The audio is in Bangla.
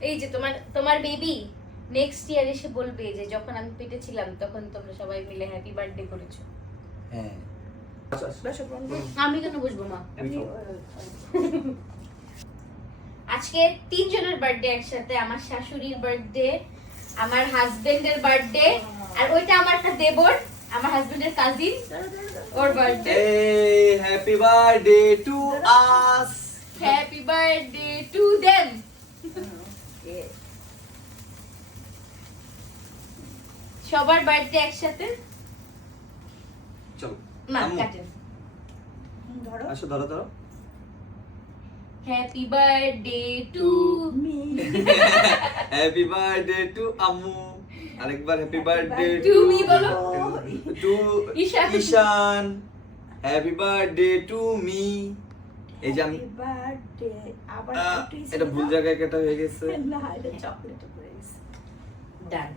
এই যে তোমার তোমার বেবি নেক্সট ইয়ার এসে বলবে যে যখন আমি পেটে ছিলাম তখন তোমরা সবাই মিলে হ্যাপি বার্থডে করেছ। হ্যাঁ। আমি কেন বুঝব মা? আজকে তিনজনের বার্থডে একসাথে আমার শাশুড়ির বার্থডে আমার হাজবেন্ডের বার্থডে আর ওইটা আমার একটা দেবর আমার হাজবেন্ডের cousin or birthday happy birthday to us happy birthday to them সবার বার্থডে একসাথে? চলো মা কাটেন ধরো। আসো ধরো ধরো। Happy birthday to me happy birthday to আম্মু। আরেকবার হ্যাপি বার্থডে To me বলো। To Ishan. Ishan. Happy birthday to me এই যে আমি এটা ভুল জায়গায় কেটে হয়ে গেছে। না এটা চকলেট পড়ে গেছে। ডান